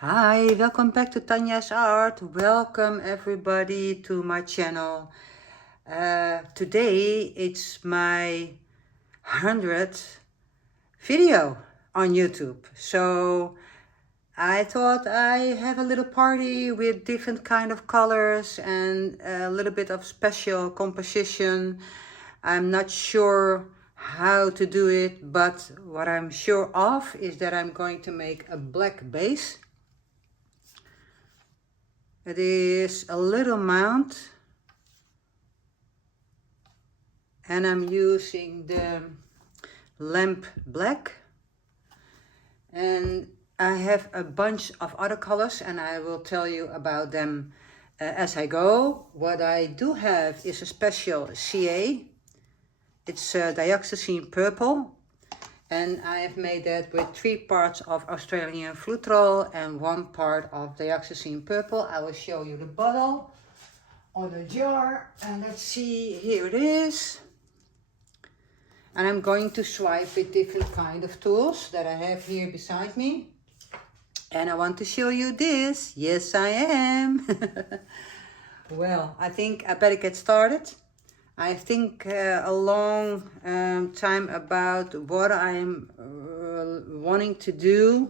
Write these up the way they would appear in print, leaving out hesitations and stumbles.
Hi, welcome back to Tanja's Art. Welcome everybody to my channel. Today it's my 100th video on YouTube. So I thought I have a little party with different kind of colors and a little bit of special composition. I'm not sure how to do it, but what I'm sure of is that I'm going to make a black base. It is a little mount and I'm using the lamp black, and I have a bunch of other colors and I will tell you about them as I go. What I do have is a special CA. It's dioxazine purple, and I have made that with 3 parts of Australian fluidart and 1 part of dioxazine purple. I will show you the bottle or the jar, and let's see, here it is. And I'm going to swipe with different kind of tools that I have here beside me. And I want to show you this. Yes, I am. Well, I think I better get started. I think a long time about what I'm wanting to do,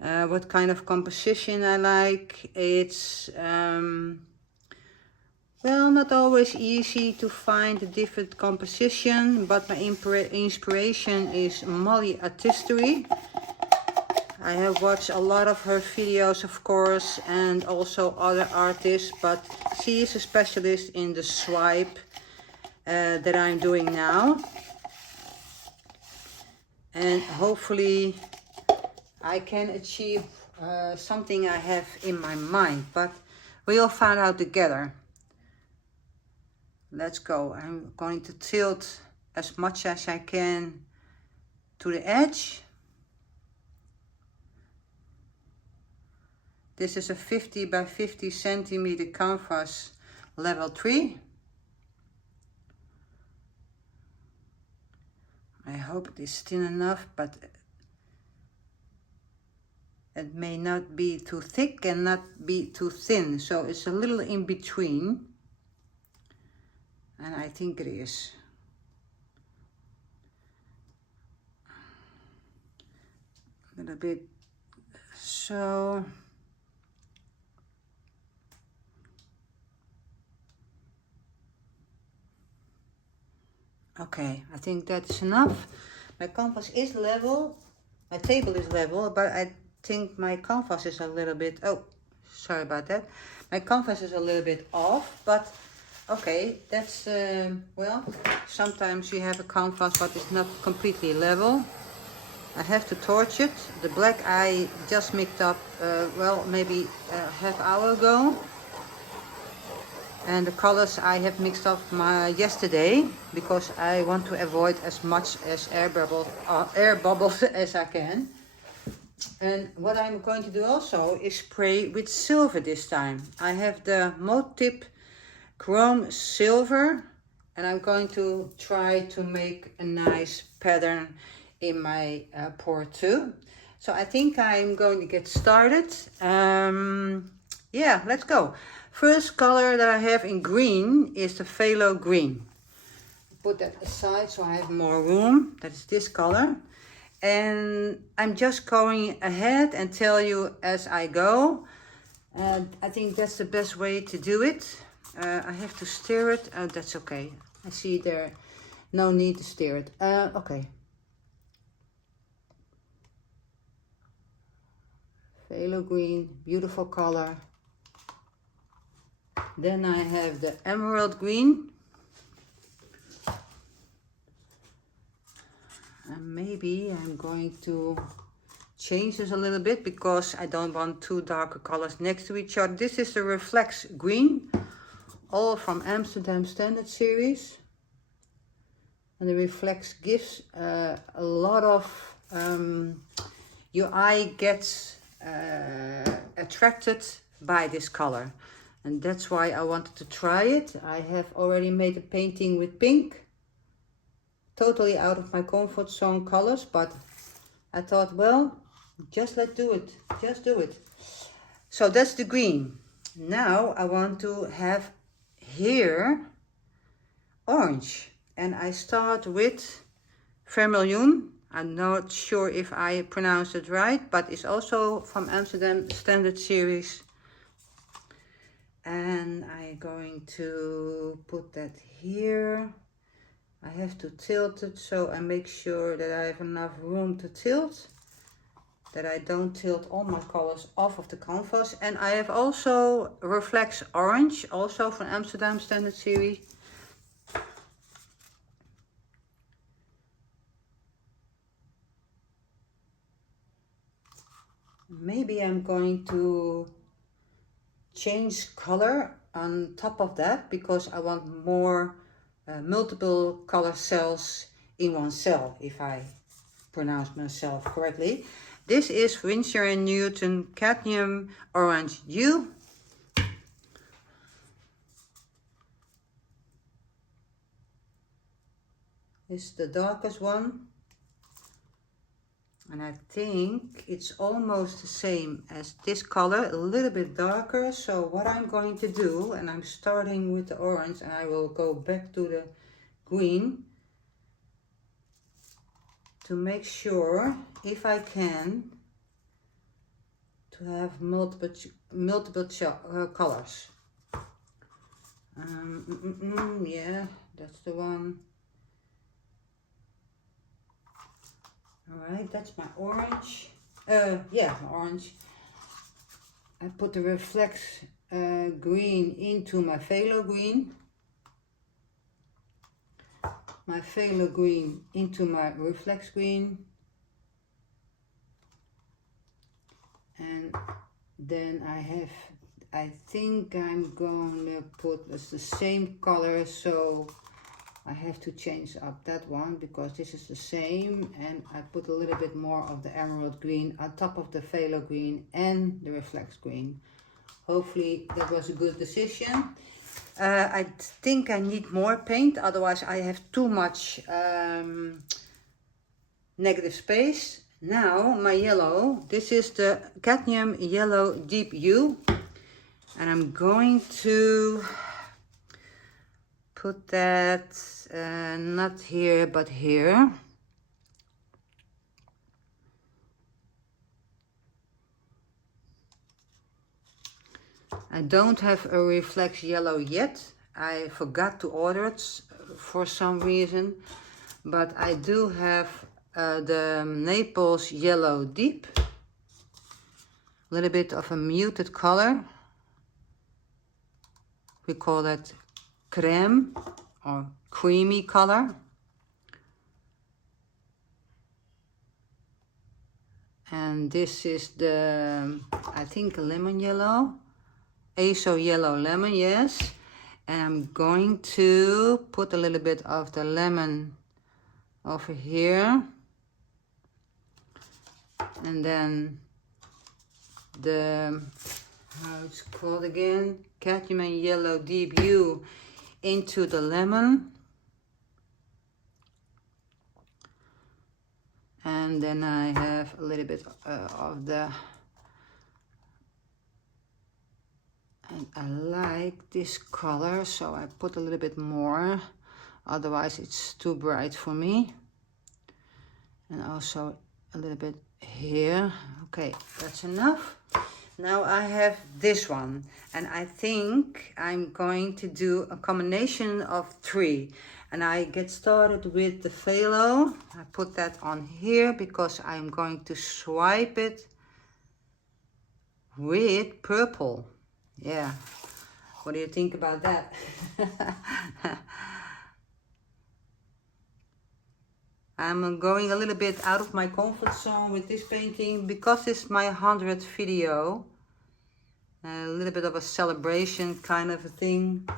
what kind of composition I like. It's well, not always easy to find a different composition, but my inspiration is Molly Artistry. I have watched a lot of her videos, of course, and also other artists, but she is a specialist in the swipe that I'm doing now. And hopefully I can achieve something I have in my mind, but we'll find out together. Let's go. I'm going to tilt as much as I can to the edge. This is a 50 by 50 centimeter canvas level 3. I hope it is thin enough, but it may not be too thick and not be too thin. So it's a little in between. And I think it is. A little bit so. Okay, I think that's enough. My canvas is level, my table is level, but I think my canvas is a little bit, oh, sorry about that. My canvas is a little bit off, but okay, that's, well, sometimes you have a canvas but it's not completely level. I have to torch it. The black I just mixed up, well, maybe a half hour ago. And the colors I have mixed up yesterday, because I want to avoid as much as air bubbles as I can. And what I'm going to do also is spray with silver this time. I have the Motip Chrome Silver, and I'm going to try to make a nice pattern in my pour too. So I think I'm going to get started. Yeah, let's go. First color that I have in green is the phthalo green. Put that aside so I have more room. That is this color. And I'm just going ahead and tell you as I go. And I think that's the best way to do it. I have to stir it. That's okay. I see there no need to stir it. Okay. Phthalo green, beautiful color. Then I have the emerald green. And maybe I'm going to change this a little bit because I don't want two darker colors next to each other. This is the Reflex green, all from Amsterdam Standard series. And the Reflex gives a lot of, your eye gets attracted by this color. And that's why I wanted to try it. I have already made a painting with pink. Totally out of my comfort zone colors, but I thought, well, Just do it. Just do it. So that's the green. Now I want to have here orange. And I start with Vermilion. I'm not sure if I pronounced it right, but it's also from Amsterdam Standard Series. And I'm going to put that here. I have to tilt it so I make sure that I have enough room to tilt, that I don't tilt all my colors off of the canvas. And I have also Reflex Orange, also from Amsterdam Standard Series. Maybe I'm going to change color on top of that because I want more multiple color cells in one cell, if I pronounce myself correctly. This is Winsor & Newton Cadmium Orange Hue. This is the darkest one. And I think it's almost the same as this color, a little bit darker. So what I'm going to do, and I'm starting with the orange, and I will go back to the green to make sure, if I can, to have multiple colors. Yeah, that's the one. Alright, that's my orange. Yeah, my orange. I put the Reflex green into my phthalo green. My phthalo green into my Reflex green. And then I think I'm gonna put this the same color, so I have to change up that one because this is the same, and I put a little bit more of the emerald green on top of the phthalo green and the Reflex green. Hopefully that was a good decision. I think I need more paint, otherwise I have too much negative space. Now my yellow, this is the Cadmium Yellow Deep Hue, and I'm going to put that not here but here. I don't have a Reflex yellow yet. I forgot to order it for some reason, but I do have the Naples Yellow Deep, a little bit of a muted color. We call that creme or creamy color. And this is the, I think, lemon yellow, Azo Yellow Lemon, yes. And I'm going to put a little bit of the lemon over here. And then the, how it's called again, Cadmium Yellow Deep Hue into the lemon. And then I have a little bit of the, and I like this color, so I put a little bit more, otherwise it's too bright for me. And also a little bit here. Okay, that's enough. Now I have this one, and I think I'm going to do a combination of 3. And I get started with the phthalo. I put that on here because I'm going to swipe it with purple. Yeah, what do you think about that? I'm going a little bit out of my comfort zone with this painting because it's my 100th video. A little bit of a celebration kind of a thing.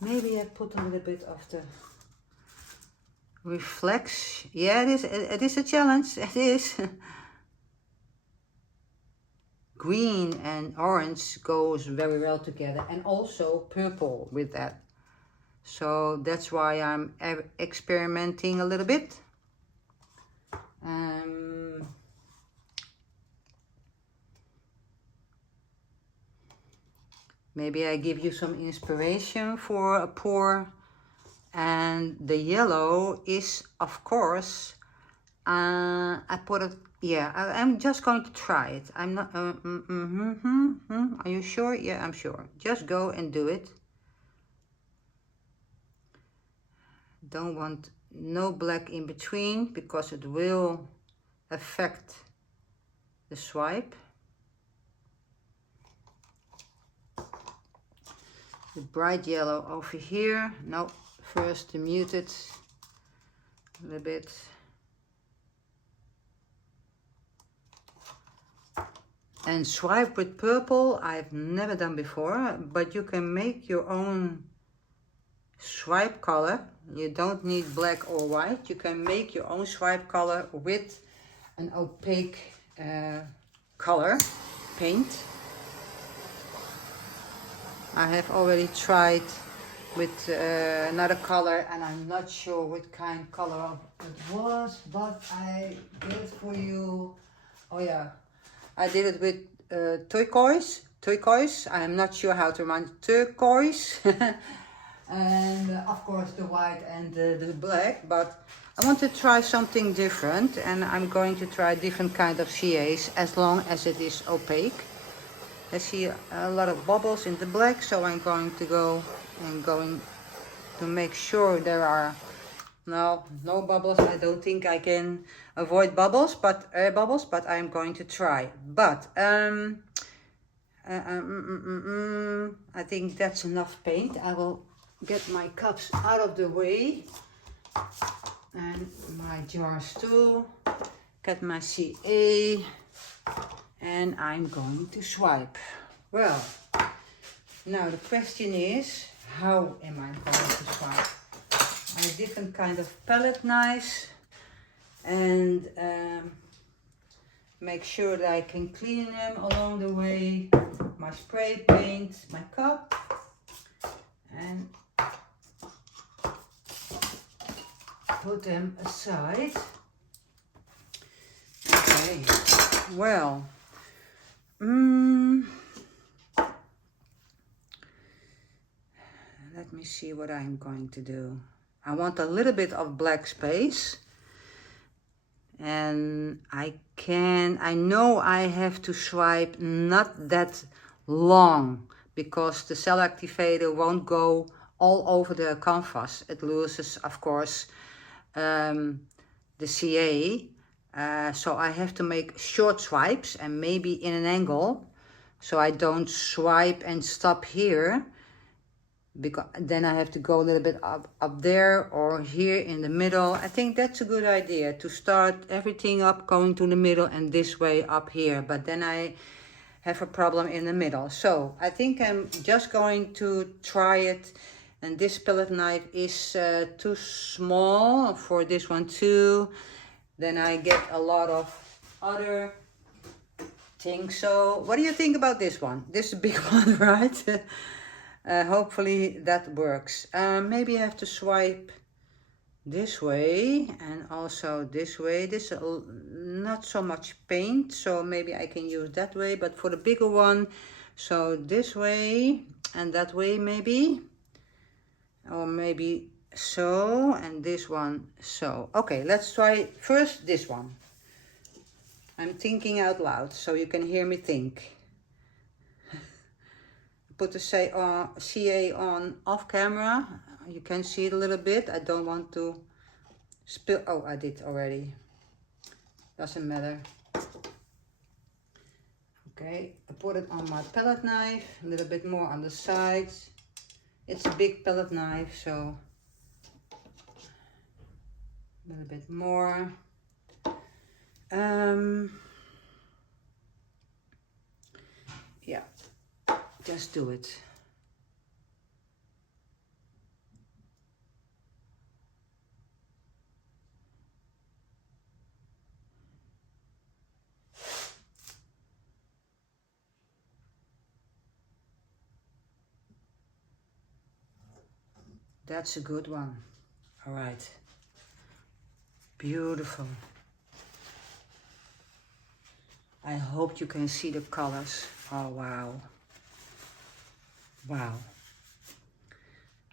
Maybe I put a little bit of the Reflex. Yeah, it is a challenge, it is. Green and orange goes very well together, and also purple with that. So that's why I'm experimenting a little bit. Um, Maybe I give you some inspiration for a pour. And the yellow is, of course, I put it, yeah, I'm just going to try it. I'm not, are you sure? Yeah, I'm sure. Just go and do it. Don't want no black in between because it will affect the swipe. The bright yellow over here. No, first the muted a little bit. And swipe with purple I've never done before, but you can make your own swipe color. You don't need black or white. You can make your own swipe color with an opaque color paint. I have already tried with another color and I'm not sure what kind of color it was, but I did it for you. Oh yeah, I did it with turquoise. I am not sure how to remind turquoise. And of course the white and the black, but I want to try something different and I'm going to try different kind of CAs as long as it is opaque. I see a lot of bubbles in the black, so I'm going to go and going to make sure there are no bubbles. I don't think I can avoid bubbles, but air bubbles, but I'm going to try. But I think that's enough paint. I will get my cups out of the way and my jars too. Get my CA and I'm going to swipe. Well, now the question is, how am I going to swipe? I have different kind of palette knives and make sure that I can clean them along the way. My spray paint, my cup, and put them aside. Okay, well, let me see what I'm going to do. I want a little bit of black space. And I know I have to swipe not that long because the cell activator won't go all over the canvas. It loses, of course, the CA. So I have to make short swipes and maybe in an angle. So I don't swipe and stop here, because then I have to go a little bit up there or here in the middle. I think that's a good idea to start everything up going to the middle and this way up here, but then I have a problem in the middle. So I think I'm just going to try it, and this palette knife is too small for this one too. Then I get a lot of other things. So what do you think about this one? This is a big one, right? Hopefully that works. Maybe I have to swipe this way and also this way. This is not so much paint, so maybe I can use that way, but for the bigger one, so this way and that way maybe, or maybe so, and this one so. Okay, let's try first this one. I'm thinking out loud so you can hear me think. Put the CA on off camera. You can see it a little bit. I don't want to spill. Oh, I did already. Doesn't matter. Okay, I put it on my palette knife. A little bit more on the sides. It's a big palette knife, so a little bit more. Yeah. Just do it. That's a good one. All right. Beautiful. I hope you can see the colors. Oh, wow. Wow.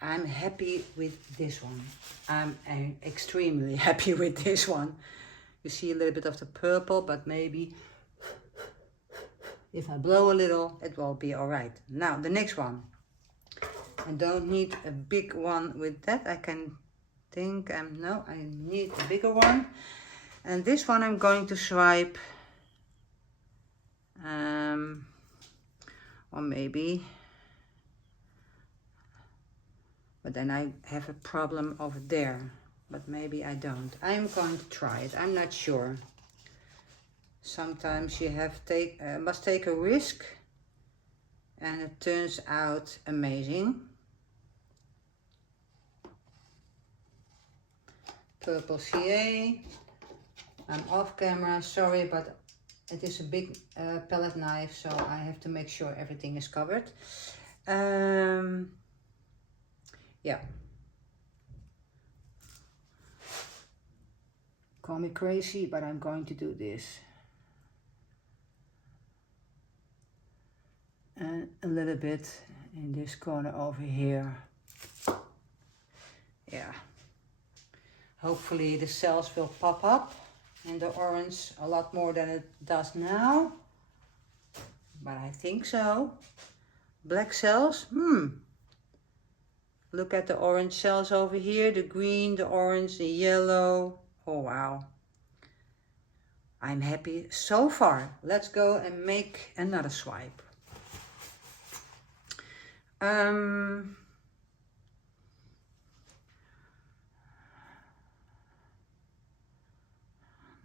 I'm happy with this one. I'm extremely happy with this one. You see a little bit of the purple, but maybe if I blow a little, it will be all right. Now, the next one. I don't need a big one with that. I can think, no, I need a bigger one. And this one I'm going to swipe, or maybe, but then I have a problem over there, but maybe I don't. I'm going to try it, I'm not sure. Sometimes you must take a risk, and it turns out amazing. Purple CA. I'm off camera, sorry, but it is a big palette knife, so I have to make sure everything is covered. Yeah. Call me crazy, but I'm going to do this. And a little bit in this corner over here. Yeah. Hopefully the cells will pop up in the orange a lot more than it does now. But I think so. Black cells, Look at the orange cells over here, the green, the orange, the yellow. Oh, wow. I'm happy so far. Let's go and make another swipe.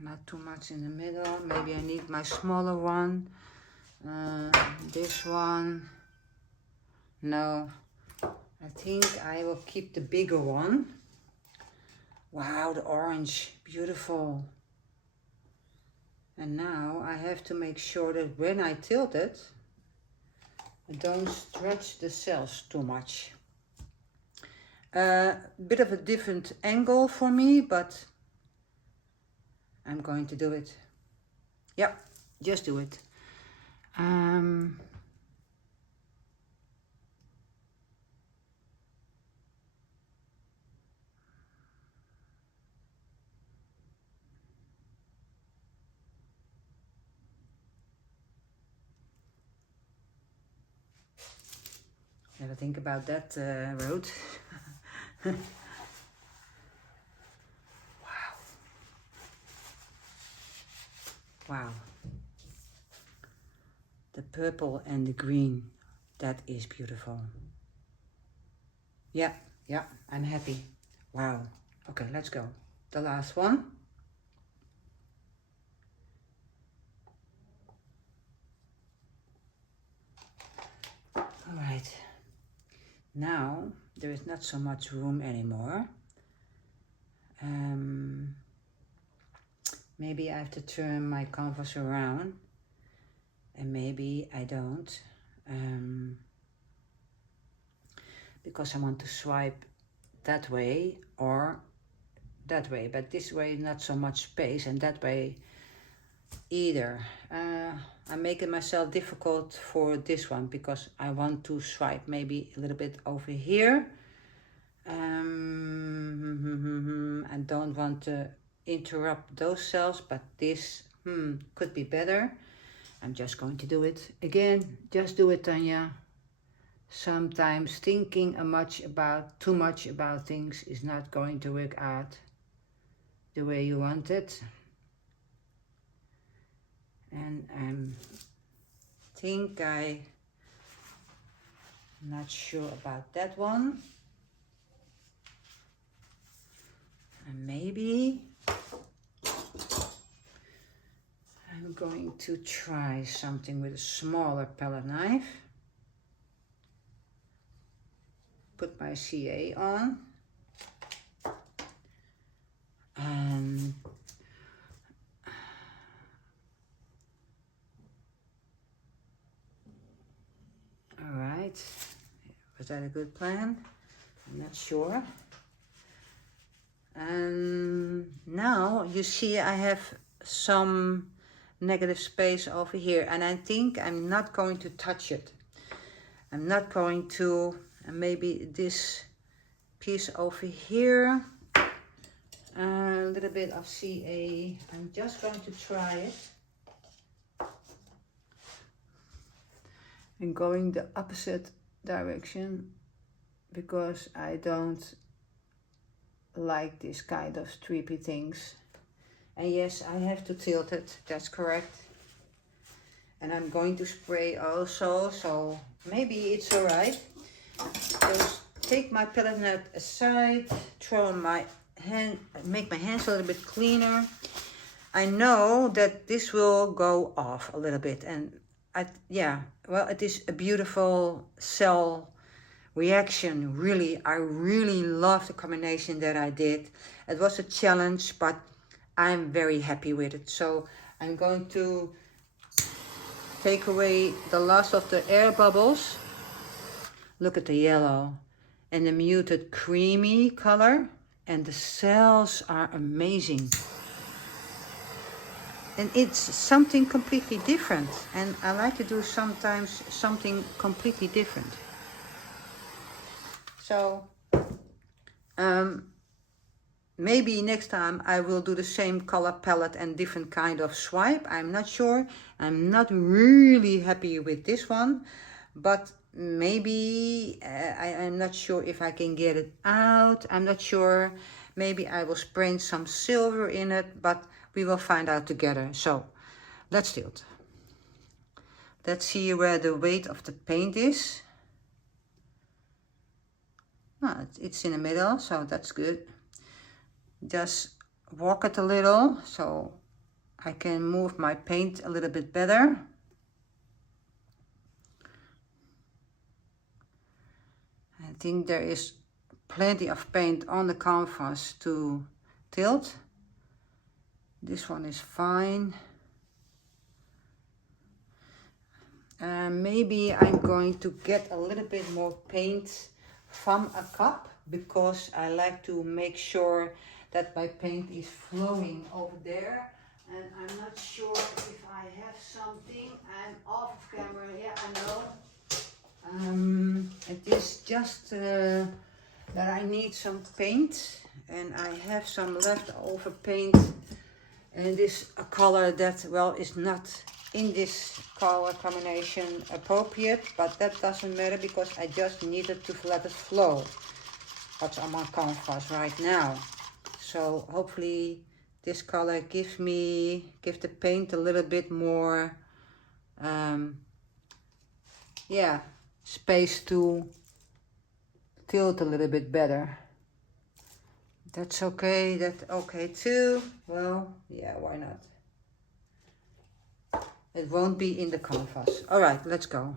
Not too much in the middle. Maybe I need my smaller one. This one. No. I think I will keep the bigger one. Wow, the orange. Beautiful. And now I have to make sure that when I tilt it, I don't stretch the cells too much. Bit of a different angle for me, but I'm going to do it. Yeah, just do it. Never think about that road. Wow. Wow. The purple and the green, that is beautiful. Yeah, I'm happy. Wow. Okay, let's go. The last one. All right. Now there is not so much room anymore. Maybe I have to turn my canvas around, and maybe I don't, because I want to swipe that way or that way, but this way not so much space, and that way either. I'm making myself difficult for this one because I want to swipe maybe a little bit over here. I don't want to interrupt those cells, but this could be better. I'm just going to do it again. Just do it, Tanja. Sometimes thinking too much about things is not going to work out the way you want it. And I'm not sure about that one. And maybe I'm going to try something with a smaller palette knife. Put my CA on. And all right, was that a good plan? I'm not sure. And now you see I have some negative space over here, and I think I'm not going to touch it. I'm not going to, and maybe this piece over here, a little bit of CA. I'm just going to try it. And going the opposite direction because I don't like this kind of streepy things. And yes, I have to tilt it, that's correct. And I'm going to spray also, so maybe it's alright. Just take my palette knife aside, throw my hand, make my hands a little bit cleaner. I know that this will go off a little bit, and yeah, well, it is a beautiful cell reaction. Really, I really love the combination that I did. It was a challenge, but I'm very happy with it. So I'm going to take away the last of the air bubbles. Look at the yellow and the muted creamy color, and the cells are amazing. And it's something completely different, and I like to do sometimes something completely different. So maybe next time I will do the same color palette and different kind of swipe. I'm not sure. I'm not really happy with this one, but maybe I'm not sure if I can get it out. I'm not sure. Maybe I will spray some silver in it, but we will find out together. So let's tilt. Let's see where the weight of the paint is. Oh, it's in the middle, so that's good. Just walk it a little so I can move my paint a little bit better. I think there is plenty of paint on the canvas to tilt. This one is fine. Maybe I'm going to get a little bit more paint from a cup, because I like to make sure that my paint is flowing over there. And I'm not sure if I have something. I'm off of camera, yeah, I know. It is just that I need some paint, and I have some leftover paint, and this a color that, well, is not in this color combination appropriate, but that doesn't matter because I just needed to let it flow what's on my canvas right now. So hopefully this color gives the paint a little bit more yeah, space to tilt a little bit better. That's okay, that's okay too. Well, yeah, why not? It won't be in the canvas. All right, let's go.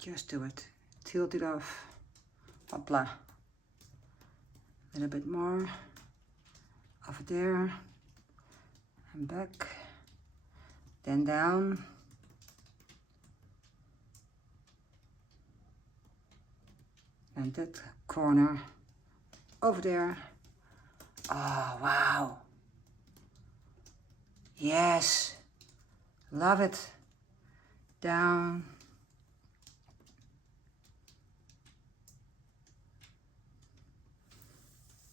Just do it. Tilt it off. Hopla. A little bit more. Over there. And back. Then down. And that corner. Over there. Oh, wow. Yes. Love it. Down.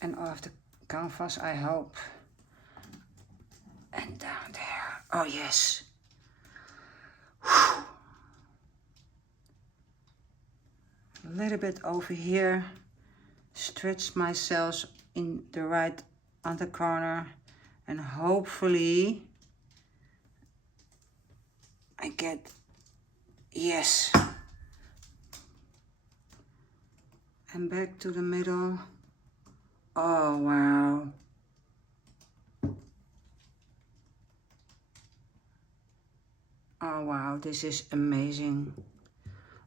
And off the canvas, I hope. And down there. Oh, yes. Whew. A little bit over here. Stretch myself in the right under corner. And hopefully I get, yes. And back to the middle. Oh, wow. Oh wow, this is amazing.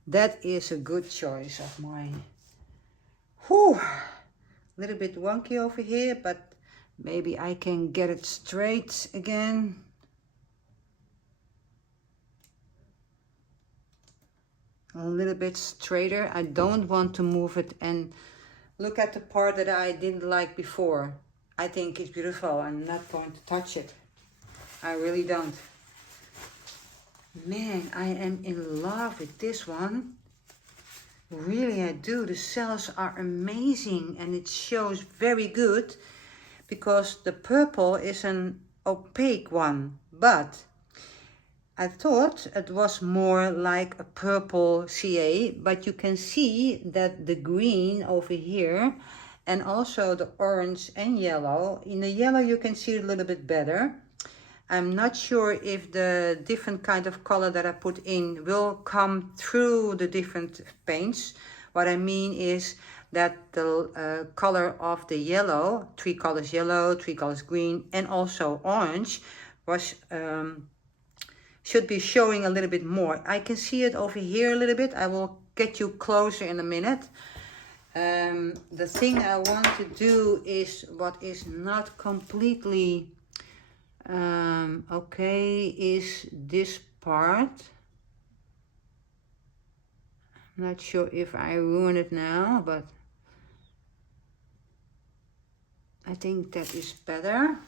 That is a good choice of mine. Whew, a little bit wonky over here, but maybe I can get it straight again. A little bit straighter. I don't want to move it and look at the part that I didn't like before. I think it's beautiful. I'm not going to touch it. I really don't. Man, I am in love with this one. Really, I do. The cells are amazing and it shows very good because the purple is an opaque one, but I thought it was more like a purple CA, but you can see that the green over here and also the orange and yellow. In the yellow you can see it a little bit better. I'm not sure if the different kind of color that I put in will come through the different paints. What I mean is that the color of the yellow, 3 colors yellow, 3 colors green, and also orange was should be showing a little bit more. I can see it over here a little bit. I will get you closer in a minute. The thing I want to do is what is not completely okay is this part. I'm not sure if I ruin it now, but I think that is better.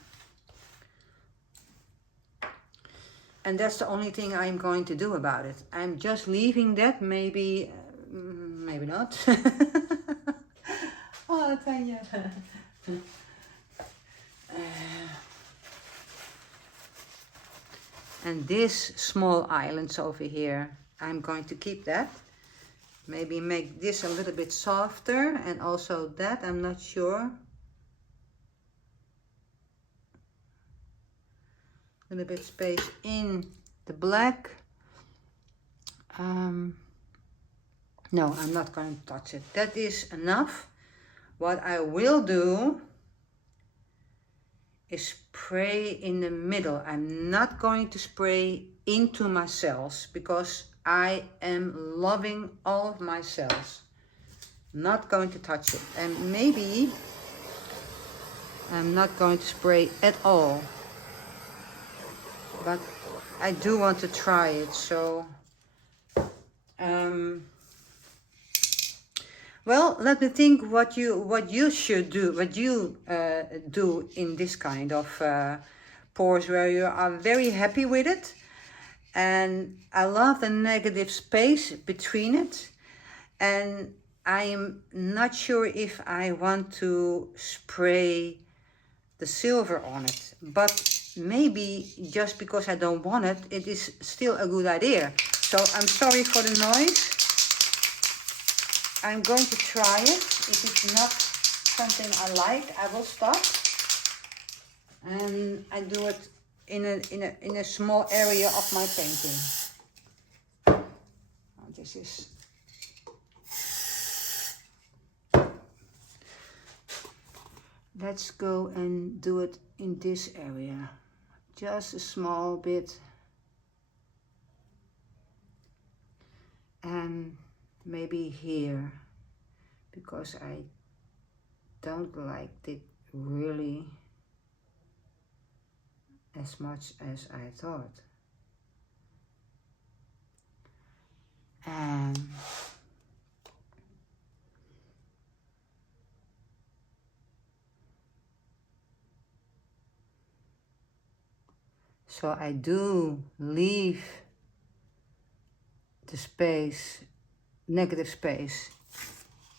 And that's the only thing I'm going to do about it. I'm just leaving that, maybe, maybe not. Oh, Tanja. And this small islands over here, I'm going to keep that. Maybe make this a little bit softer, and also that, I'm not sure. A little bit space in the black. No, I'm not going to touch it. That is enough. What I will do is spray in the middle. I'm not going to spray into my cells because I am loving all of my cells. Not going to touch it. And maybe I'm not going to spray at all. But I do want to try it, so well, let me think what you should do, what you do in this kind of pores where you are very happy with it. And I love the negative space between it, and I am not sure if I want to spray the silver on it, but maybe just because I don't want it, it is still a good idea. So I'm sorry for the noise. I'm going to try it. If it's not something I like, I will stop. And I do it in a small area of my painting. Oh, this is. Let's go and do it in this area. Just a small bit. And maybe here, because I don't like it really as much as I thought. And so I do leave the space, negative space,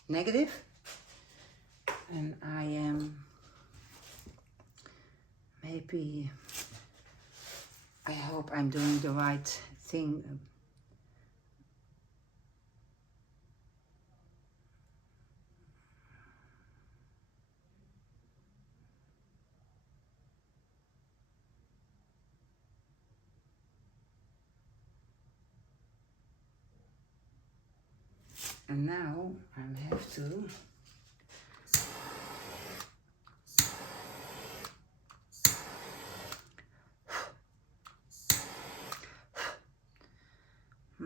negative, and I am maybe, I hope I'm doing the right thing. And now I have to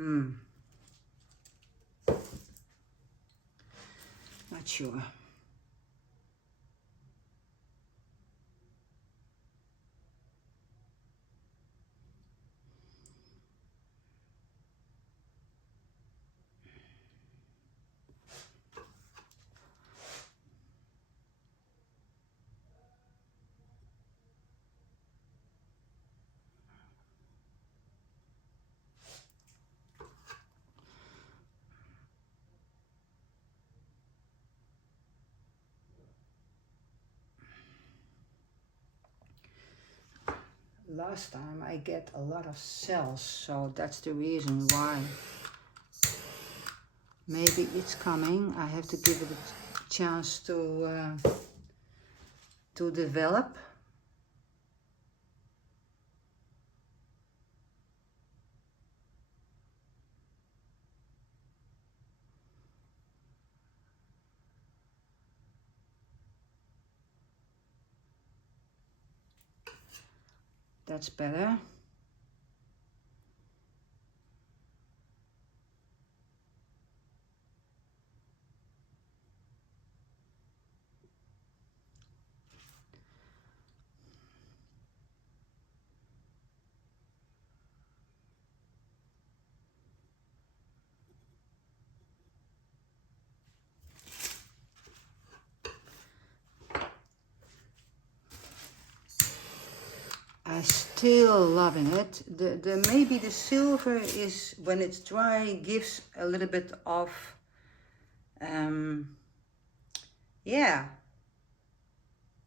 Not sure. Last time I get a lot of cells, so that's the reason why. Maybe it's coming. I have to give it a chance to develop. That's better. I'm still loving it. Maybe the silver is, when it's dry, gives a little bit of yeah,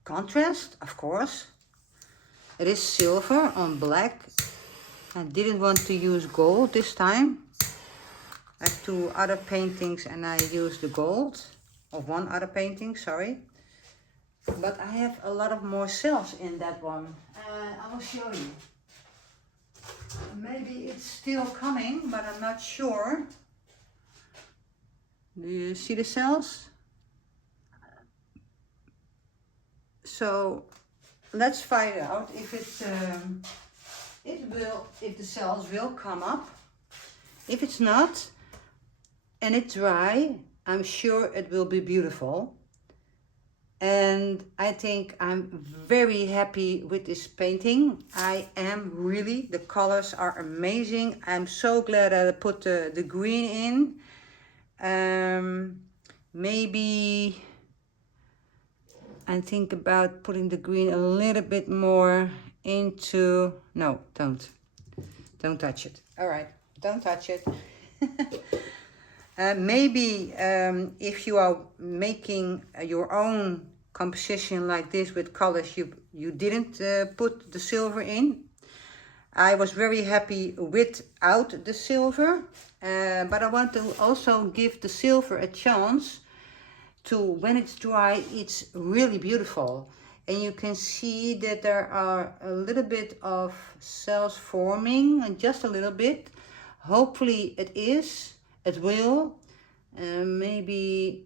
contrast, of course. It is silver on black. I didn't want to use gold this time. I have two other paintings and I used the gold, or one other painting, sorry. But I have a lot of more cells in that one. I will show you. Maybe it's still coming, but I'm not sure. Do you see the cells? So let's find out if if the cells will come up. If it's not, and it's dry, I'm sure it will be beautiful. And I think I'm very happy with this painting. I am really, the colors are amazing. I'm so glad that I put the green in. Maybe I think about putting the green a little bit more into, no, don't touch it. All right, don't touch it. Maybe if you are making your own composition like this with colors, you didn't put the silver in. I was very happy without the silver, but I want to also give the silver a chance to, when it's dry, it's really beautiful. And you can see that there are a little bit of cells forming, just a little bit. Hopefully it will. Maybe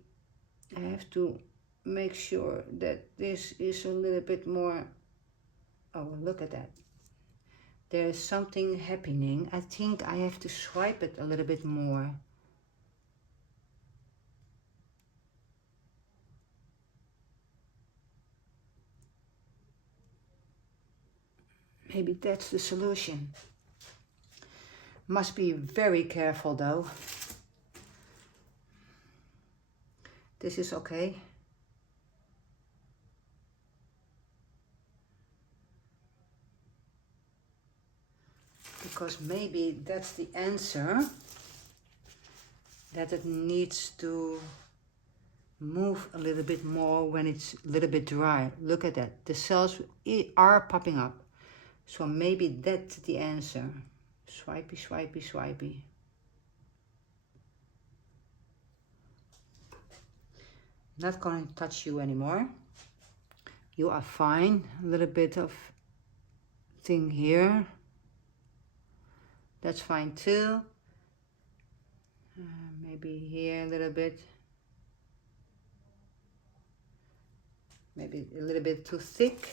I have to make sure that this is a little bit more. Oh, look at that. There's something happening. I think I have to swipe it a little bit more. Maybe that's the solution. Must be very careful though. This is okay. Because maybe that's the answer, that it needs to move a little bit more when it's a little bit dry. Look at that. The cells are popping up. So maybe that's the answer. Swipey, swipey, swipey. Not going to touch you anymore. You are fine. A little bit of thing here. That's fine too. Maybe here a little bit. Maybe a little bit too thick.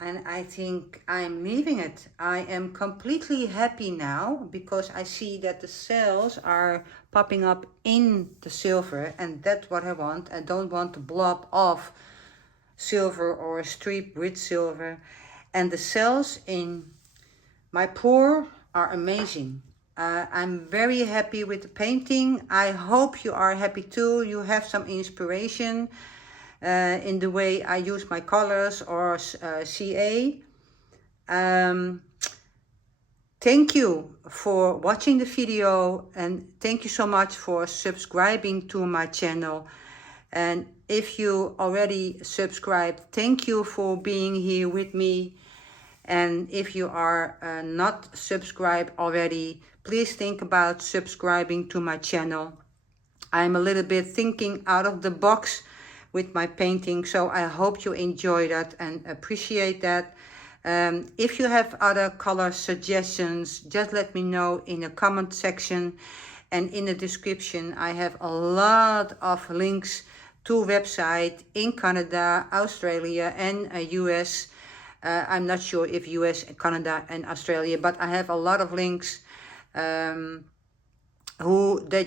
and I think I'm leaving it. I am completely happy now because I see that the cells are popping up in the silver, and that's what I want. I don't want to blob off silver or a streak with silver. And the cells in my pour are amazing. I'm very happy with the painting. I hope you are happy too. You have some inspiration in the way I use my colors or CA. Thank you for watching the video, and thank you so much for subscribing to my channel. And if you already subscribed, thank you for being here with me. And if you are not subscribed already, please think about subscribing to my channel. I'm a little bit thinking out of the box with my painting, so I hope you enjoy that and appreciate that. If you have other color suggestions, just let me know in the comment section, and in the description I have a lot of links to website in Canada, Australia and US. I'm not sure if US, Canada and Australia, but I have a lot of links that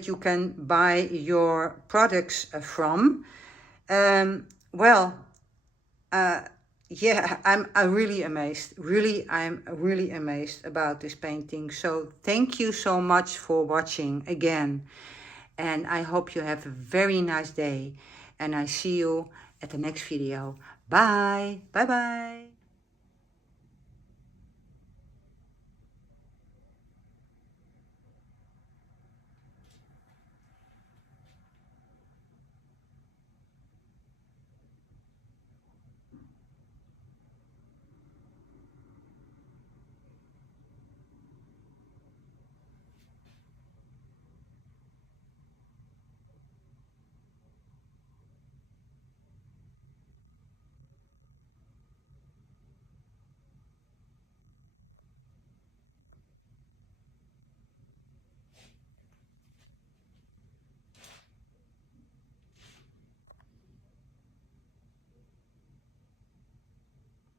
you can buy your products from. Yeah, I'm really amazed. I'm really amazed about this painting. So thank you so much for watching again. And I hope you have a very nice day. And I see you at the next video. Bye. Bye bye.